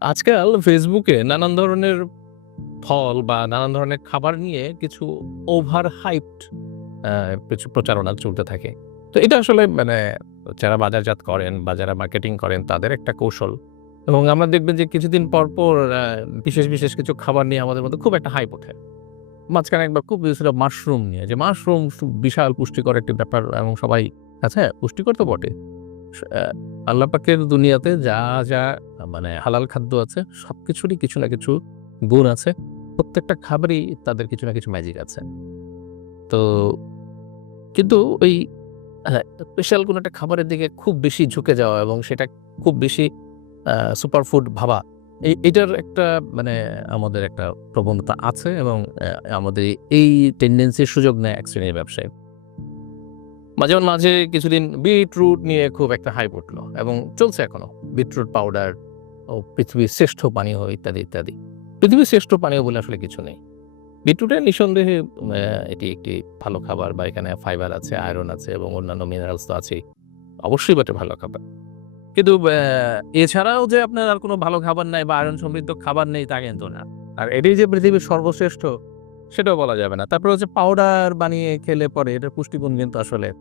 আজকাল ফেসবুকে নানান ধরনের ফল বা নানান ধরনের খাবার নিয়ে কিছু ওভার হাইপড কিছু প্রচারণা চলতে থাকে। তো এটা আসলে মানে যারা বাজারজাত করেন বা যারা মার্কেটিং করেন তাদের একটা কৌশল। এবং আমরা দেখবেন যে কিছুদিন পর পর বিশেষ বিশেষ কিছু খাবার নিয়ে আমাদের মধ্যে খুব একটা হাইপ ওঠে। মাঝখানে একবার খুব ছিল মাশরুম নিয়ে। যে মাশরুম বিশাল পুষ্টিকর একটি ব্যাপার এবং সবাই আচ্ছা পুষ্টিকর তো বটে। আহ, আল্লাহ পাকের দুনিয়াতে যা যা মানে হালাল খাদ্য আছে সব কিছুরই কিছু না কিছু গুণ আছে। প্রত্যেকটা খাবারই তাদের কিছু না কিছু ম্যাজিক আছে। তো কিন্তু ওই স্পেশাল কোনো একটা খাবারের দিকে খুব বেশি ঝুঁকে যাওয়া এবং সেটা খুব বেশি সুপারফুড ভাবা এই এটার একটা মানে আমাদের একটা প্রবণতা আছে এবং আমাদের এই টেন্ডেন্সির সুযোগ নেয় এক শ্রেণির ব্যবসায়ী। মাঝে মাঝে কিছুদিন বিটরুট নিয়ে খুব একটা হাইপ উঠল এবং চলছে এখনও। বিটরুট পাউডার ও পৃথিবীর শ্রেষ্ঠ পানীয় ইত্যাদি ইত্যাদি। পৃথিবীর শ্রেষ্ঠ পানীয় বলে আসলে কিছু নেই। বিটরুটের নিঃসন্দেহে এটি একটি ভালো খাবার বা এখানে ফাইবার আছে আয়রন আছে এবং অন্যান্য মিনারেলস তো আছেই। অবশ্যই বটে ভালো খাবার। কিন্তু এছাড়াও যে আপনার আর কোনো ভালো খাবার নাই বা আয়রন সমৃদ্ধ খাবার নেই তা কিন্তু না। আর এটি যে পৃথিবীর সর্বশ্রেষ্ঠ সেটাও বলা যাবে না। তারপরে হচ্ছে পাউডার বানিয়ে খেলে পরে এটার পুষ্টিগুণ কিন্তু আসলে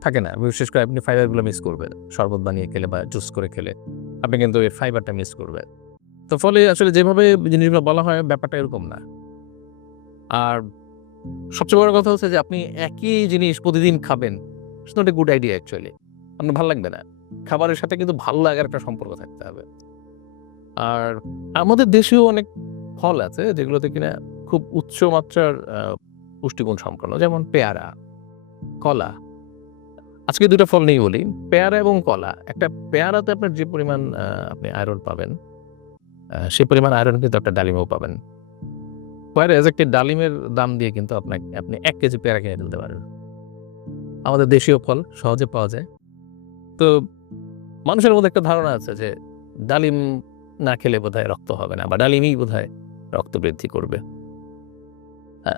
থাকে না। বিশেষ করে আপনি ফাইবারগুলো মিস করবেন। শরবত বানিয়ে খেলে বা জুস করে খেলে আপনি কিন্তু এই ফাইবারটা মিস করবেন। তো ফলে আসলে যেভাবে জিনিসগুলো বলা হয় ব্যাপারটা এরকম না। আর সবচেয়ে বড় কথা হচ্ছে যে আপনি একই জিনিস প্রতিদিন খাবেন। সেটা একটা গুড আইডিয়া অ্যাকচুয়ালি আপনার ভালো লাগবে না। খাবারের সাথে কিন্তু ভালো লাগার একটা সম্পর্ক থাকতে হবে। আর আমাদের দেশেও অনেক ফল আছে যেগুলোতে কিনা খুব উচ্চ মাত্রার পুষ্টিগুণ সম্পন্ন, যেমন পেয়ারা, কলা। আজকে দুটো ফল নেই বলি। পেয়ারা এবং কলা। একটা পেয়ারাতে আপনার যে পরিমাণ আপনি আয়রন পাবেন সে পরিমাণ আয়রন কিন্তু একটা ডালিমেও পাবেন। এজ একটি ডালিমের দাম দিয়ে কিন্তু আপনাকে, আপনি এক কেজি পেয়ারা কিনে ফেলতে পারেন। আমাদের দেশীয় ফল সহজে পাওয়া যায়। তো মানুষের মধ্যে একটা ধারণা আছে যে, ডালিম না খেলে বোধহয় রক্ত হবে না, বা ডালিমই বোধহয় রক্ত বৃদ্ধি করবে।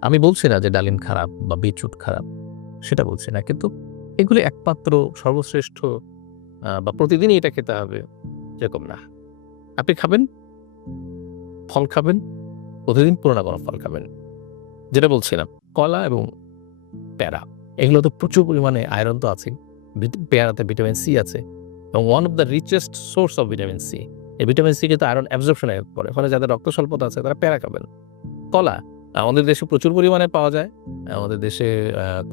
আমি বলছি না যে ডালিম খারাপ বা বিটরুট খারাপ, সেটা বলছি না। কিন্তু এগুলি একমাত্র সর্বশ্রেষ্ঠ বা প্রতিদিনই এটা খেতে হবে যেরকম না। আপনি খাবেন, ফল খাবেন, প্রতিদিন পুরোনো কোনো ফল খাবেন। যেটা বলছিলাম, কলা এবং প্যারা, এগুলো তো প্রচুর পরিমাণে আয়রন তো আছে পেয়ারাতে ভিটামিন সি আছে এবং one of the richest source of vitamin C এই ভিটামিন সি কিন্তু আয়রন অ্যাবজর্পশনে করে ফলে যাদের রক্ত স্বল্পতা আছে তারা প্যারা খাবেন। কলা আমাদের দেশে প্রচুর পরিমাণে পাওয়া যায়, আমাদের দেশে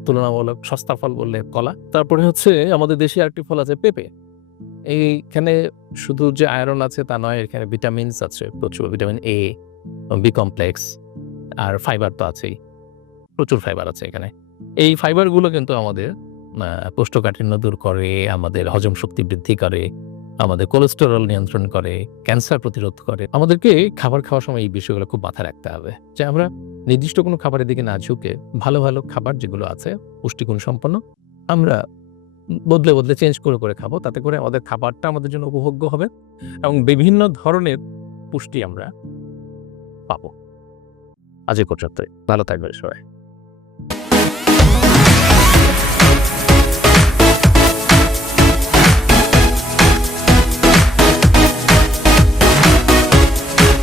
তুলনামূলক সস্তা ফল বললে কলা। তারপরে হচ্ছে আমাদের দেশে আরেকটি ফল আছে পেঁপে। এইখানে শুধু যে আয়রন আছে তা নয়, এখানে ভিটামিনস আছে প্রচুর, ভিটামিন এ বি কমপ্লেক্স, আর ফাইবার তো আছেই। প্রচুর ফাইবার আছে এখানে। এই ফাইবারগুলো কিন্তু আমাদের কোষ্ঠকাঠিন্য দূর করে, আমাদের হজম শক্তি বৃদ্ধি করে আমাদের কোলেস্টেরল নিয়ন্ত্রণ করে ক্যান্সার প্রতিরোধ করে, আমাদেরকে খাবার খাওয়ার সময় এই বিষয়গুলো খুব মাথায় রাখতে হবে যে আমরা নির্দিষ্ট কোনো খাবারের দিকে না ঝুঁকে ভালো ভালো খাবার যেগুলো আছে, পুষ্টিগুণ সম্পন্ন, আমরা বদলে বদলে চেঞ্জ করে করে খাব। তাতে করে আমাদের খাবারটা আমাদের জন্য উপভোগ্য হবে এবং বিভিন্ন ধরনের পুষ্টি আমরা পাবো। আজ এ পর্যন্তই। ভালো থাকবেন সবাই।